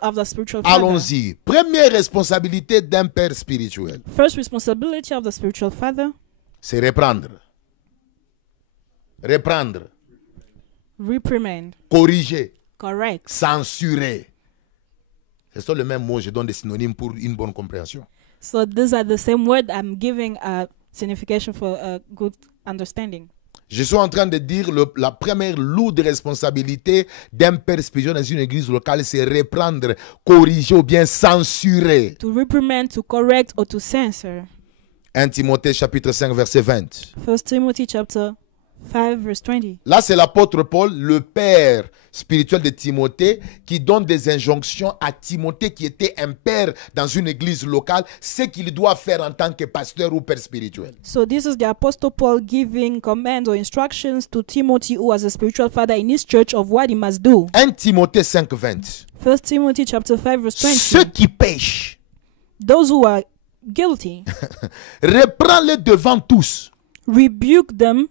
of the spiritual father. Allons-y. Première responsabilité d'un père spirituel, First responsibility of the spiritual father, c'est reprendre. Reprendre, reprimand, corriger, correct. censurer. Ce sont les mêmes mots, je donne des synonymes pour une bonne compréhension. So these are the same word I'm giving a signification for a good understanding. Je suis en train de dire la première lourde responsabilité d'un père spirituel dans une église locale, c'est reprendre, corriger ou bien censurer. To reprimand, to correct, or to censor. 1 Timothée chapitre 5 verset 20. 1 Timothy chapter 5 verse 20. Là, c'est l'apôtre Paul, le père spirituel de Timothée, qui donne des injonctions à Timothée, qui était un père dans une église locale, ce qu'il doit faire en tant que pasteur ou père spirituel. So this is the Apostle Paul giving commands or instructions to Timothy, who was a spiritual father in his church, of what he must do. 1 Timothée 5, 20. 1 Timothy chapter 5 verse 20. Ceux qui pêchent, Those who are guilty, reprends-les devant tous, rebuke them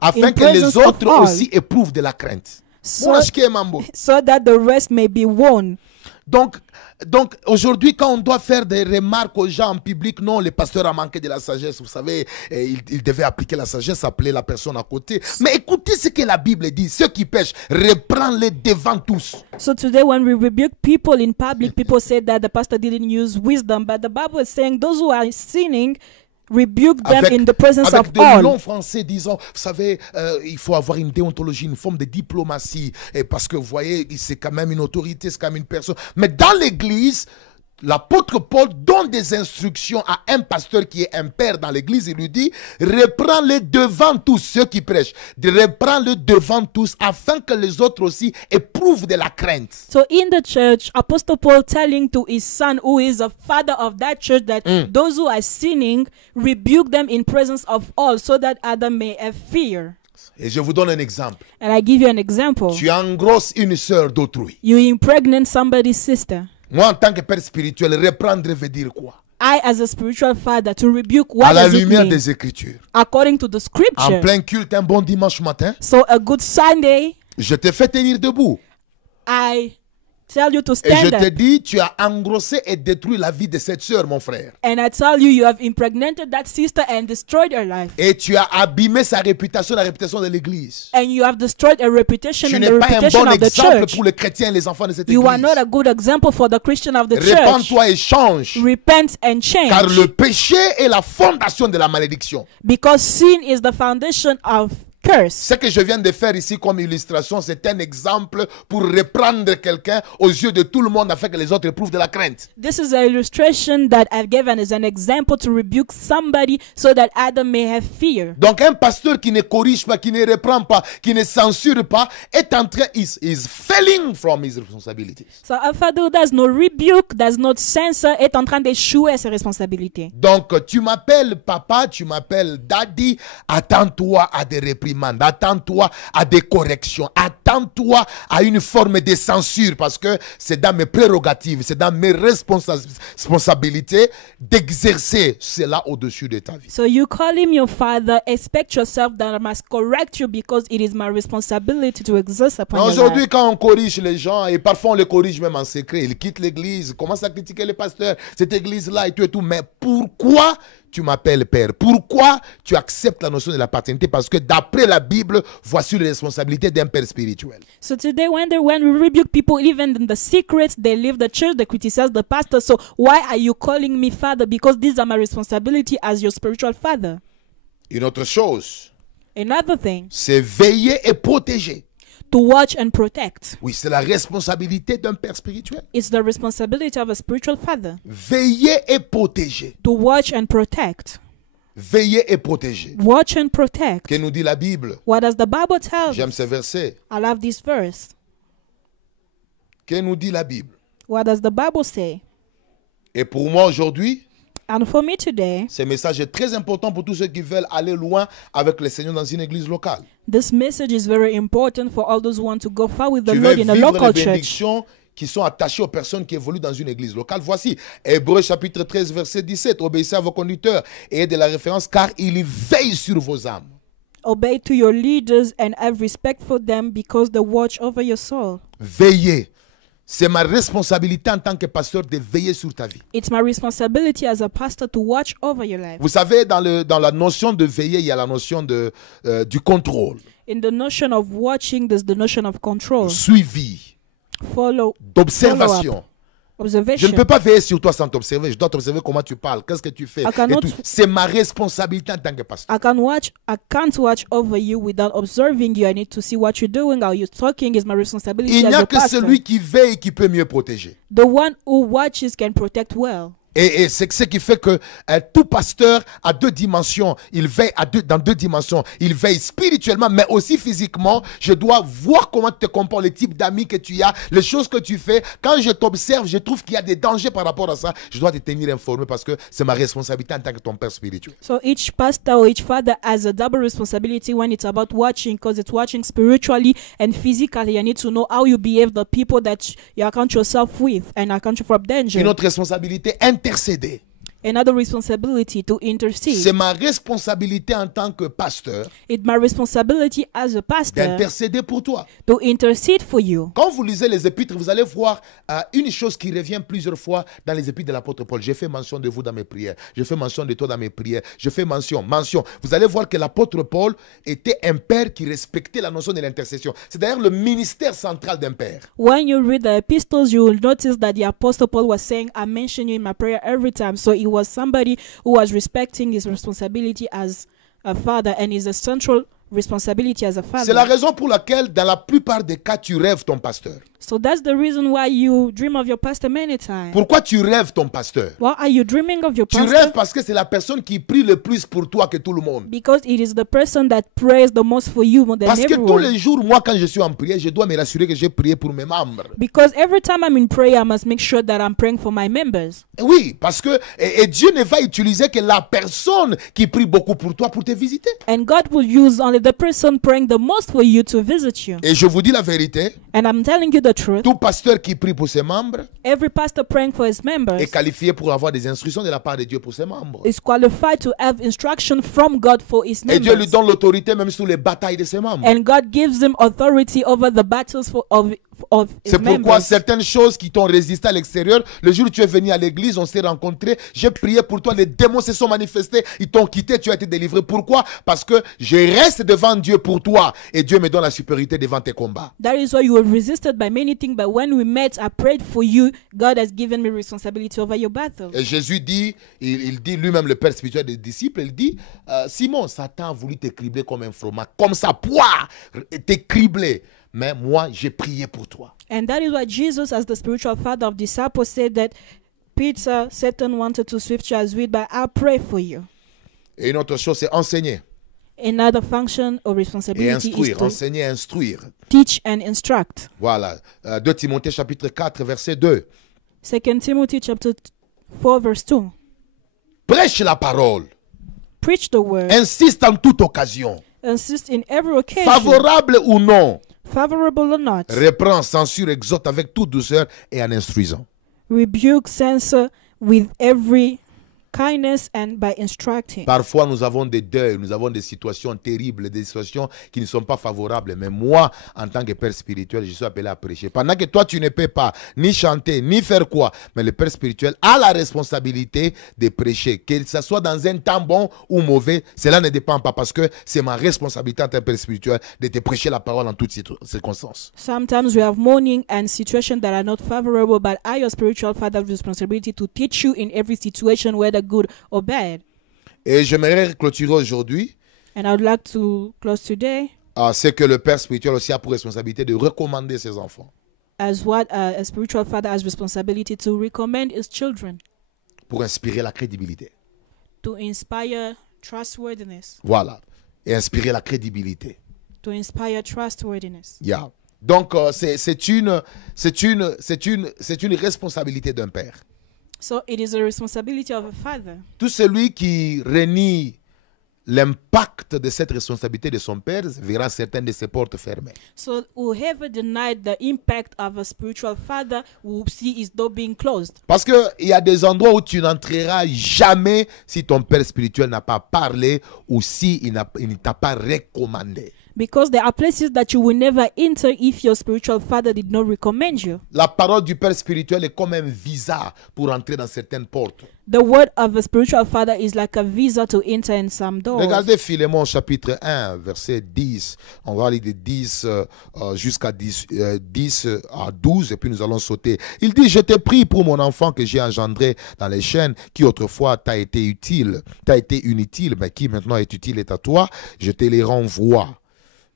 afin in que les presence of autres all, aussi éprouvent de la crainte. so, Mambo. so that the rest may be warned. Donc aujourd'hui, quand on doit faire des remarques aux gens en public, non, le pasteur a manqué de la sagesse. Vous savez, il devait appliquer la sagesse, appeler la personne à côté. Mais écoutez ce que la Bible dit. Ceux qui pêchent, reprends-les devant tous. So today when we rebuke people in public, people say that the pastor didn't use wisdom, but the Bible is saying those who are sinning, rebuke them in the presence avec of de all. longs français disant, vous savez, il faut avoir une déontologie, une forme de diplomatie, et parce que vous voyez, c'est quand même une autorité, c'est quand même une personne. Mais dans l'église, l'apôtre Paul donne des instructions à un pasteur qui est un père dans l'église. Il lui dit, reprends-les devant tous, ceux qui prêchent. Reprends-les devant tous, afin que les autres aussi éprouvent de la crainte. So in the church, Apostle Paul telling to his son, who is a father of that church, that those who are sinning, rebuke them in presence of all, so that others may have fear. Et je vous donne un exemple. And I give you an example. Tu engrosses une sœur d'autrui. You impregnate somebody's sister. Moi, en tant que père spirituel, reprendre veut dire quoi? I, as a spiritual father, to rebuke, what À la does it lumière mean? des Écritures. According to the En scripture. plein culte, un bon dimanche matin, So a good Sunday, Je te fais tenir debout. I tell you to Et je stand te up. dis, tu as engrossé et détruit la vie de cette sœur, mon frère. And I tell you, you have impregnated that sister and destroyed her life. Et tu as abîmé sa réputation, la réputation de l'église. And you have destroyed her reputation Tu and n'es the pas un reputation bon of the exemple church. pour les chrétiens et les enfants de cette You are église. not a good example for the Christian of the church. Répands-toi et change. Repent and Car change. le péché est la fondation de la malédiction. Because sin is the foundation of curse. Ce que je viens de faire ici comme illustration, c'est un exemple pour reprendre quelqu'un aux yeux de tout le monde afin que les autres éprouvent de la crainte. This is an illustration that I've given as an example to rebuke somebody so that Adam may have fear. Donc un pasteur qui ne corrige pas, qui ne reprend pas, qui ne censure pas, est en train, is failing from his responsibilities. So a father who does not rebuke, does not censor, est en train d'échouer à ses responsabilités. Donc tu m'appelles papa, tu m'appelles daddy, attends-toi à des réprimandes, attends-toi à des corrections, attends-toi à une forme de censure parce que c'est dans mes prérogatives, c'est dans mes responsabilités d'exercer cela au-dessus de ta vie. So you call him your father, expect yourself that I must correct you because it is my responsibility to exist upon your Aujourd'hui, life. quand on corrige les gens, et parfois on les corrige même en secret, ils quittent l'église, commencent à critiquer les pasteurs, cette église-là et tout, mais pourquoi tu m'appelles père? Pourquoi tu acceptes la notion de la paternité? Parce que d'après la Bible, voici les responsabilités d'un père spirituel. So today when we rebuke people, even in the secrets, they leave the church, they criticize the pastor. So why are you calling me father? Because these are my responsibility as your spiritual father. Une autre chose, Another thing, c'est veiller et protéger. to watch and protect. Oui, c'est la responsabilité d'un père spirituel. It's the responsibility of a spiritual father Veiller et protéger. to watch and protect. Veiller et protéger. Watch and protect. Que nous dit la Bible? What does the Bible tell J'aime us? ce verset. I love this verse. Que nous dit la Bible? What does the Bible say? Et pour moi aujourd'hui, And for me today, ce message est très important pour tous ceux qui veulent aller loin avec le Seigneur dans une église locale. this message is very important for all those who want to go far with the Tu veux Lord in a vivre local les church. bénédictions qui sont attachées aux personnes qui évoluent dans une église locale. Voici Hébreux chapitre 13 verset 17. Obéissez à vos conducteurs et ayez de la référence car ils veillent sur vos âmes. Obey to your leaders and have respect for them because they watch over your soul. Veillez. C'est ma responsabilité en tant que pasteur de veiller sur ta vie. It's my responsibility as a pastor to watch over your life. Vous savez, dans la notion de veiller, il y a la notion du contrôle, In the notion of watching, there's the notion of control, suivi, follow, d'observation. Je observation. ne peux pas veiller sur toi sans t'observer. Je dois t'observer comment tu parles, qu'est-ce que tu fais. I cannot- et tout. C'est ma responsabilité en tant que pasteur. I can't watch over you without observing you. I need to see what you're doing, how you're talking is my responsibility Il as n'y a a que pastor. celui qui veille qui peut mieux protéger. The one who watches can protect well. Et c'est ce qui fait que tout pasteur a deux dimensions. Il veille dans deux dimensions. Il veille spirituellement, mais aussi physiquement. Je dois voir comment tu te comportes, le type d'amis que tu as, les choses que tu fais. Quand je t'observe, je trouve qu'il y a des dangers par rapport à ça. Je dois te tenir informé parce que c'est ma responsabilité en tant que ton père spirituel. So each pastor or each father has a double responsibility when it's about watching, because it's watching spiritually and physically. You need to know how you behave, the people that you account yourself with, and account you from danger. Une autre responsabilité, intercéder. Another responsibility to intercede. C'est ma responsabilité en tant que pasteur It's my responsibility as a pastor d'intercéder pour toi. to intercede for you. Quand vous lisez les épîtres, vous allez voir une chose qui revient plusieurs fois dans les épîtres de l'apôtre Paul. J'ai fait mention de vous dans mes prières. Je fais mention de toi dans mes prières. Je fais mention. Vous allez voir que l'apôtre Paul était un père qui respectait la notion de l'intercession. C'est d'ailleurs le ministère central d'un père. When you read the epistles, you will notice that the Apostle Paul was saying, I mention you in my prayer every time. So he was somebody who was respecting his responsibility as a father and his essential responsibility as a C'est la father. raison pour laquelle, dans la plupart des cas, tu rêves ton pasteur. So that's the reason why you dream of your pastor many times. Pourquoi tu rêves ton pasteur? Why are you dreaming of your Tu pastor? rêves parce que c'est la personne qui prie le plus pour toi que tout le monde. Because it is the person that prays the most for you more than Parce que tous everyone. les jours, moi, quand je suis en prière, je dois me rassurer que j'ai prié pour mes membres. Because every time I'm in prayer, I must make sure that I'm praying for my members. Oui, parce que et Dieu ne va utiliser que la personne qui prie beaucoup pour toi pour te visiter. And God will use only actually the person praying the most for you to visit you. Et je vous dis la vérité, And I'm telling you the truth. tout pasteur qui prie pour ses membres Every pastor praying for his members est qualifié pour avoir des instructions de la part de Dieu pour ses membres. is qualified to have instruction from God for his Et Dieu lui members. donne l'autorité même sur les batailles de ses membres. And God gives them authority over the battles of his C'est pourquoi members. certaines choses qui t'ont résisté à l'extérieur, le jour où tu es venu à l'église, on s'est rencontrés, j'ai prié pour toi, les démons se sont manifestés, ils t'ont quitté, tu as été délivré. Pourquoi? Parce que je reste devant Dieu pour toi et Dieu me donne la supériorité devant tes combats. That is why you were resisted by many things, but when we met, I prayed for you. God has given me responsibility over your battle. Et Jésus dit, il dit lui-même, le Père spirituel des disciples, il dit, Simon, Satan a voulu te cribler comme un fromage, comme ça, poire, te cribler. Mais moi, j'ai prié pour toi. And that is why Jesus, as the spiritual father of disciples, said that Peter, Satan wanted to swift you as wheat, but I pray for you. Et une autre chose, c'est enseigner Another function or et responsibility is instruire. to Enseigner et instruire. teach and instruct. Voilà. 2 Timothée chapitre 4, verset 2. 2 Timothy chapter 4 verse 2. Prêche la parole. Preach the word. Insiste en toute occasion. Insist in every occasion, Favorable ou non. favorable or not. Reprend, censure, exhorte avec toute douceur et en instruisant. Rebuke, censor with every kindness and by instructing. Parfois, nous avons des deuils, nous avons des situations terribles, des situations qui ne sont pas favorables. Mais moi, en tant que père spirituel, je suis appelé à prêcher. Pendant que toi, tu ne peux pas ni chanter, ni faire quoi. Mais le père spirituel a la responsabilité de prêcher. Que ce soit dans un temps bon ou mauvais, cela ne dépend pas parce que c'est ma responsabilité en tant que père spirituel de te prêcher la parole en toutes circonstances. Sometimes we have mourning and situations that are not favorable, but I, your spiritual father, have responsibility to teach you in every situation, whether good or bad. Et j'aimerais clôturer aujourd'hui. And I would like to close today C'est que le père spirituel aussi a pour responsabilité de recommander ses enfants as what a spiritual father has responsibility to recommend his children, pour inspirer la crédibilité. to inspire trustworthiness, Voilà. Et inspirer la crédibilité. to inspire trustworthiness. Yeah. Donc, c'est une responsabilité d'un père. So it is a responsibility of a father. Tout celui qui renie l'impact de cette responsabilité de son père verra certaines de ses portes fermées. So whoever denied the impact of a spiritual father will see his door being closed. Parce qu'il y a des endroits où tu n'entreras jamais si ton père spirituel n'a pas parlé ou si il ne t'a pas recommandé. Because there are places that you will never enter if your spiritual father did not recommend you. La parole du père spirituel est comme un visa pour entrer dans certaines portes. The word of a spiritual father is like a visa to enter in some doors. Regardez Philémon chapitre 1, verset 10. On va lire de 10 jusqu'à 10 à 12 et puis nous allons sauter. Il dit, je t'ai pris pour mon enfant que j'ai engendré dans les chaînes, qui autrefois t'a été utile, t'a été inutile, mais qui maintenant est utile est à toi. Je te les renvoie.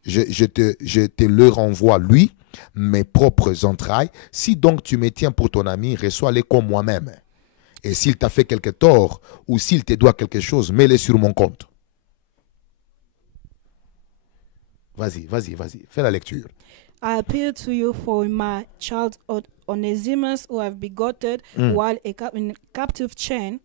Je te le renvoie, lui, mes propres entrailles. Si donc tu me tiens pour ton ami, reçois-les comme moi-même. Et s'il t'a fait quelque tort, ou s'il te doit quelque chose, mets-les sur mon compte. Vas-y, fais la lecture. I appeal to you for my child Onesimus, who I've begotten while in captive chain.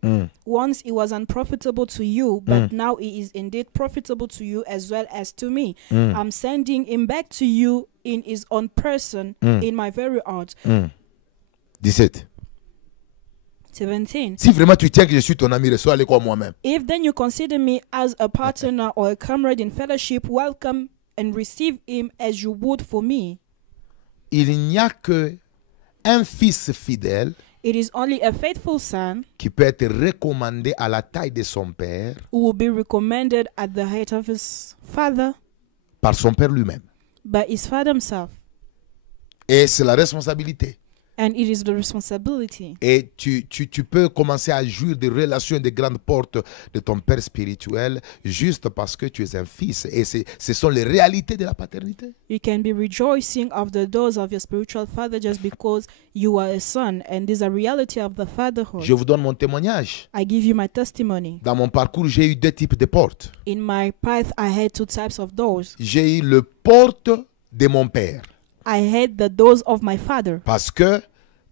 Once he was unprofitable to you, but now he is indeed profitable to you as well as to me. I'm sending him back to you in his own person, in my very heart. 17. 17. Si vraiment tu tiens que je suis ton ami, reçois-les comme moi-même. If then you consider me as a partner or a comrade in fellowship, welcome and receive him as you would for me. Il n'y a que un fils fidèle It is only a faithful son qui peut être recommandé à la taille de son père who will be recommended at the height of his father par son père lui-même. by his father himself. Et c'est la responsabilité. And it is the responsibility. Et tu peux commencer à jouir des relations, des grandes portes de ton père spirituel juste parce que tu es un fils. Et ce sont les réalités de la paternité. You can be rejoicing of the doors of your spiritual father just because you are a son. And these are reality of the fatherhood. Je vous donne mon témoignage. I give you my testimony. Dans mon parcours, j'ai eu deux types de portes. In my path, I had two types of doors. J'ai eu le porte de mon père. I had the doors of my father. Parce que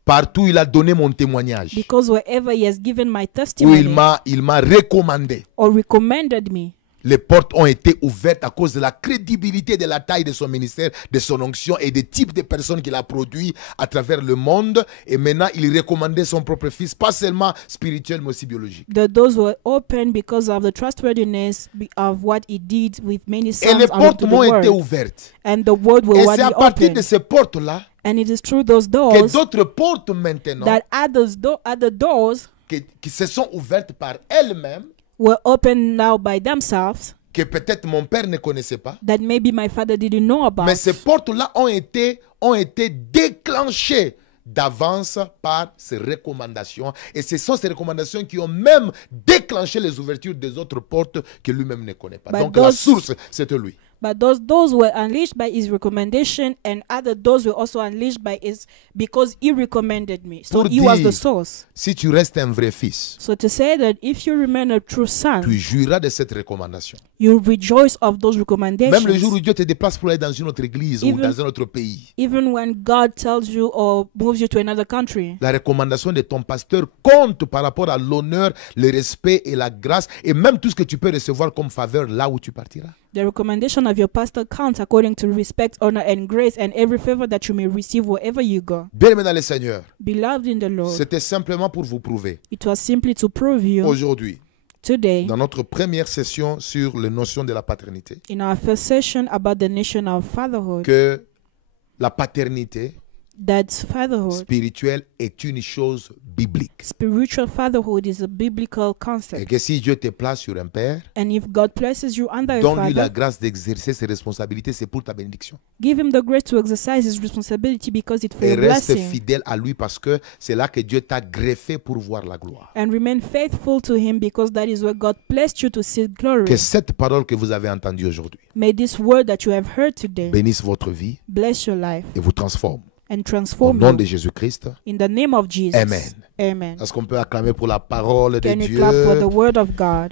partout il a donné mon témoignage. Because wherever he has given my Où testimony il m'a recommandé. or recommended me, Les portes ont été ouvertes à cause de la crédibilité de la taille de son ministère, de son onction et des types de personnes qu'il a produits à travers le monde. Et maintenant, il recommandait son propre fils, pas seulement spirituel, mais aussi biologique. The doors were open because of the trustworthiness of what he did with many Et sons les out portes of the m'ont été world. ouvertes. And the word will Et what c'est à he partir de opened. ces portes-là And it is through those que doors d'autres portes maintenant, that other doors qui se sont ouvertes par elles-mêmes, were opened now by themselves que peut-être mon père ne connaissait pas. that maybe my father didn't know about. Mais ces portes-là ont été déclenchées d'avance par ces recommandations. Et ce sont ces recommandations qui ont même déclenché les ouvertures des autres portes que lui-même ne connaît pas. But Donc la those- source, c'était lui. But those doors were unleashed by his recommendation, and other doors were also unleashed by his because he recommended me. So Pour he was dire- the source. Si tu restes un vrai fils, So to say that if you remain a true son, tu jouiras de cette recommandation. you rejoice of those recommendations. Même le jour où Dieu te déplace pour aller dans une autre église ou Even- dans un autre pays, Even when God tells you or moves you to another country, la recommandation de ton pasteur compte par rapport à l'honneur, le respect et la grâce et même tout ce que tu peux recevoir comme faveur là où tu partiras. the recommendation of your pastor counts according to respect, honor, and grace, and every favor that you may receive wherever you go. Bien-aimés dans le Seigneur, Beloved in the Lord, c'était simplement pour vous prouver it was simply to prove you aujourd'hui, today dans notre première session sur les notions de la paternité, in our first session about the nation of fatherhood que la paternité that fatherhood, spirituelle est une chose biblique. spiritual fatherhood, is a biblical Et concept. que si Dieu te place sur un père, And if God places you under a donne-lui la father, grâce d'exercer ses responsabilités, c'est pour ta bénédiction. give him the grace to exercise his responsibility because it's for Et your reste blessing. fidèle à lui parce que c'est là que Dieu t'a greffé pour voir la gloire. And remain faithful to him because that is where God placed you to see glory. Que cette parole que vous avez entendue aujourd'hui May this word that you have heard today bénisse votre vie bless your life et vous transforme. and Au transform nom you de Jésus-Christ. in the name of Jesus. Amen. Amen. Est-ce qu'on peut acclamer pour la parole de Can we Dieu? clap for the word of God?